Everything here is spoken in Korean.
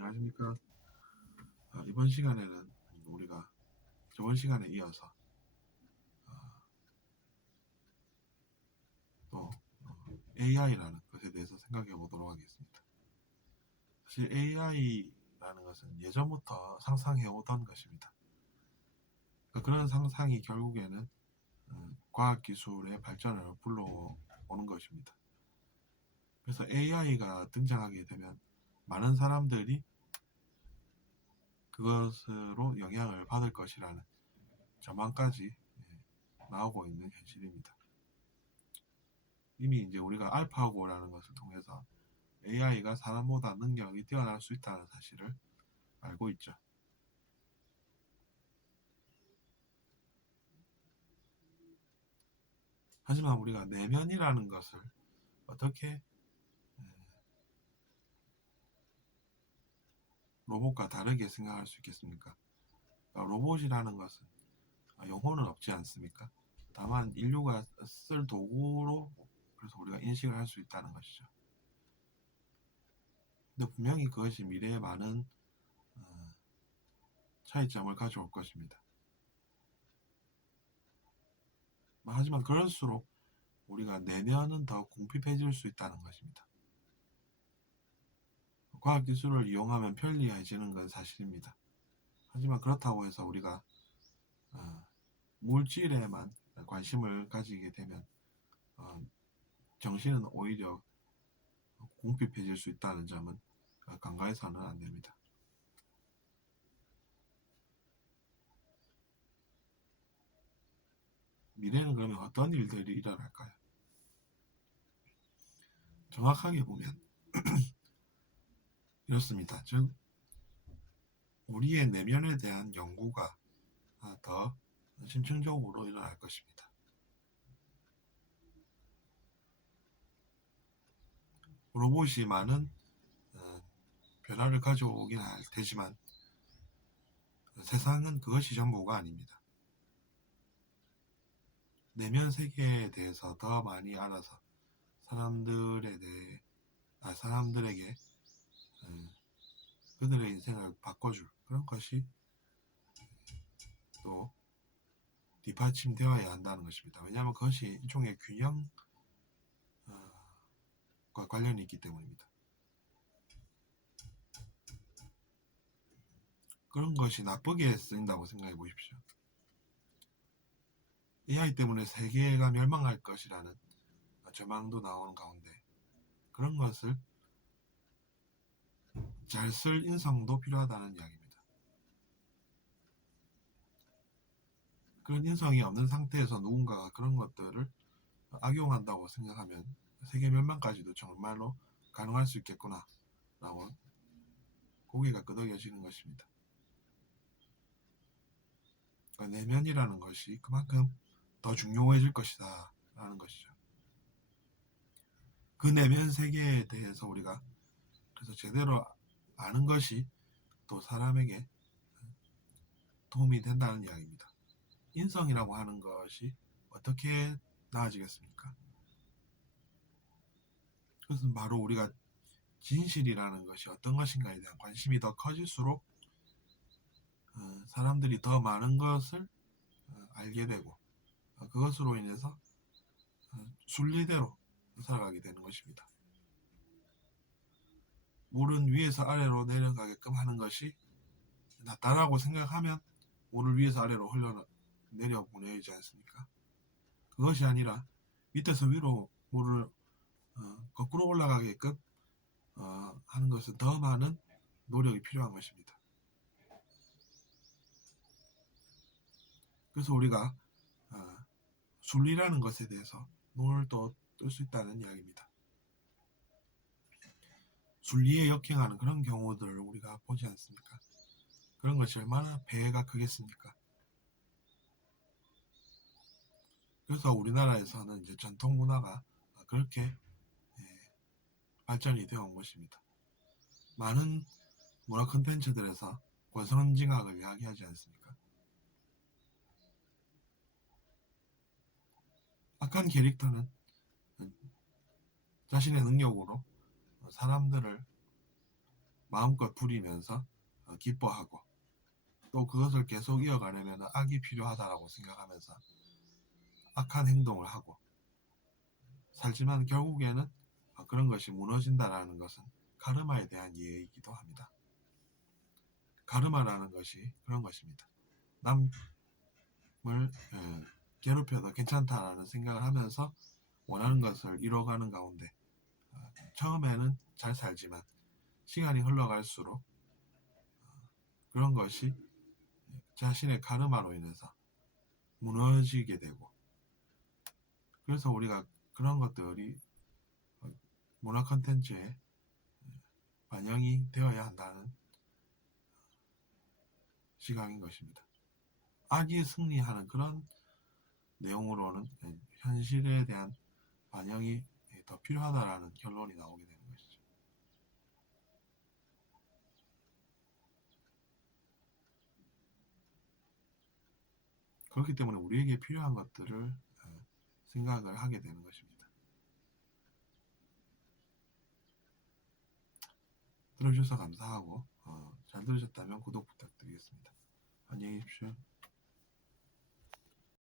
안녕하십니까. 이번 시간에는 우리가 저번 시간에 이어서 또 AI라는 것에 대해서 생각해 보도록 하겠습니다. 사실 AI라는 것은 예전부터 상상해 오던 것입니다. 그런 상상이 결국에는 과학기술의 발전을 불러오는 것입니다. 그래서 AI가 등장하게 되면 많은 사람들이 그것으로 영향을 받을 것이라는 전망까지 나오고 있는 현실입니다. 이미 이제 우리가 알파고라는 것을 통해서 AI가 사람보다 능력이 뛰어날 수 있다는 사실을 알고 있죠. 하지만 우리가 내면이라는 것을 어떻게 로봇과 다르게 생각할 수 있겠습니까? 그러니까 로봇이라는 것은 영혼은 없지 않습니까? 다만 인류가 쓸 도구로 그래서 우리가 인식을 할 수 있다는 것이죠. 근데 분명히 그것이 미래에 많은 차이점을 가져올 것입니다. 하지만 그럴수록 우리가 내면은 더 궁핍해질 수 있다는 것입니다. 과학기술을 이용하면 편리해지는 건 사실입니다. 하지만 그렇다고 해서 우리가 물질에만 관심을 가지게 되면 정신은 오히려 궁핍해질 수 있다는 점은 간과해서는 안 됩니다. 미래는 그러면 어떤 일들이 일어날까요? 정확하게 보면 이렇습니다. 즉 우리의 내면에 대한 연구가 더 심층적으로 일어날 것입니다. 로봇이 많은 변화를 가져오긴 할 테지만 세상은 그것이 전부가 아닙니다. 내면 세계에 대해서 더 많이 알아서 사람들에게 그들의 인생을 바꿔줄 그런 것이 또 뒷받침되어야 한다는 것입니다. 왜냐하면 그것이 일종의 균형과 관련이 있기 때문입니다. 그런 것이 나쁘게 쓰인다고 생각해 보십시오. AI 때문에 세계가 멸망할 것이라는 전망도 나오는 가운데 그런 것을 잘 쓸 인성도 필요하다는 이야기입니다. 그런 인성이 없는 상태에서 누군가가 그런 것들을 악용한다고 생각하면 세계 멸망까지도 정말로 가능할 수 있겠구나 라고 고개가 끄덕여지는 것입니다. 그러니까 내면이라는 것이 그만큼 더 중요해질 것이다 라는 것이죠. 그 내면 세계에 대해서 우리가 그래서 제대로 아는 것이 또 사람에게 도움이 된다는 이야기입니다. 인성이라고 하는 것이 어떻게 나아지겠습니까? 그것은 바로 우리가 진실이라는 것이 어떤 것인가에 대한 관심이 더 커질수록 사람들이 더 많은 것을 알게 되고 그것으로 인해서 순리대로 살아가게 되는 것입니다. 물은 위에서 아래로 내려가게끔 하는 것이 낫다라고 생각하면 물을 위에서 아래로 내려보내지 않습니까? 그것이 아니라 밑에서 위로 물을 거꾸로 올라가게끔 하는 것은 더 많은 노력이 필요한 것입니다. 그래서 우리가 순리라는 것에 대해서 눈을 또 뜰 수 있다는 이야기입니다. 순리에 역행하는 그런 경우들을 우리가 보지 않습니까? 그런 것이 얼마나 폐해가 크겠습니까? 그래서 우리나라에서는 이제 전통 문화가 그렇게 발전이 되어 온 것입니다. 많은 문화 콘텐츠들에서 권선징악을 이야기하지 않습니까? 악한 캐릭터는 자신의 능력으로 사람들을 마음껏 부리면서 기뻐하고, 또 그것을 계속 이어가려면 악이 필요하다라고 생각하면서 악한 행동을 하고 살지만, 결국에는 그런 것이 무너진다라는 것은 카르마에 대한 이해이기도 합니다. 카르마라는 것이 그런 것입니다. 남을 괴롭혀도 괜찮다라는 생각을 하면서 원하는 것을 이뤄가는 가운데 처음에는 잘 살지만 시간이 흘러갈수록 그런 것이 자신의 카르마로 인해서 무너지게 되고, 그래서 우리가 그런 것들이 문화 콘텐츠에 반영이 되어야 한다는 시각인 것입니다. 악이 승리하는 그런 내용으로는 현실에 대한 반영이 더 필요하다라는 결론이 나오게 되는 것이죠. 그렇기 때문에 우리에게 필요한 것들을 생각을 하게 되는 것입니다. 들어주셔서 감사하고 잘 들으셨다면 구독 부탁드리겠습니다. 안녕히 계십시오.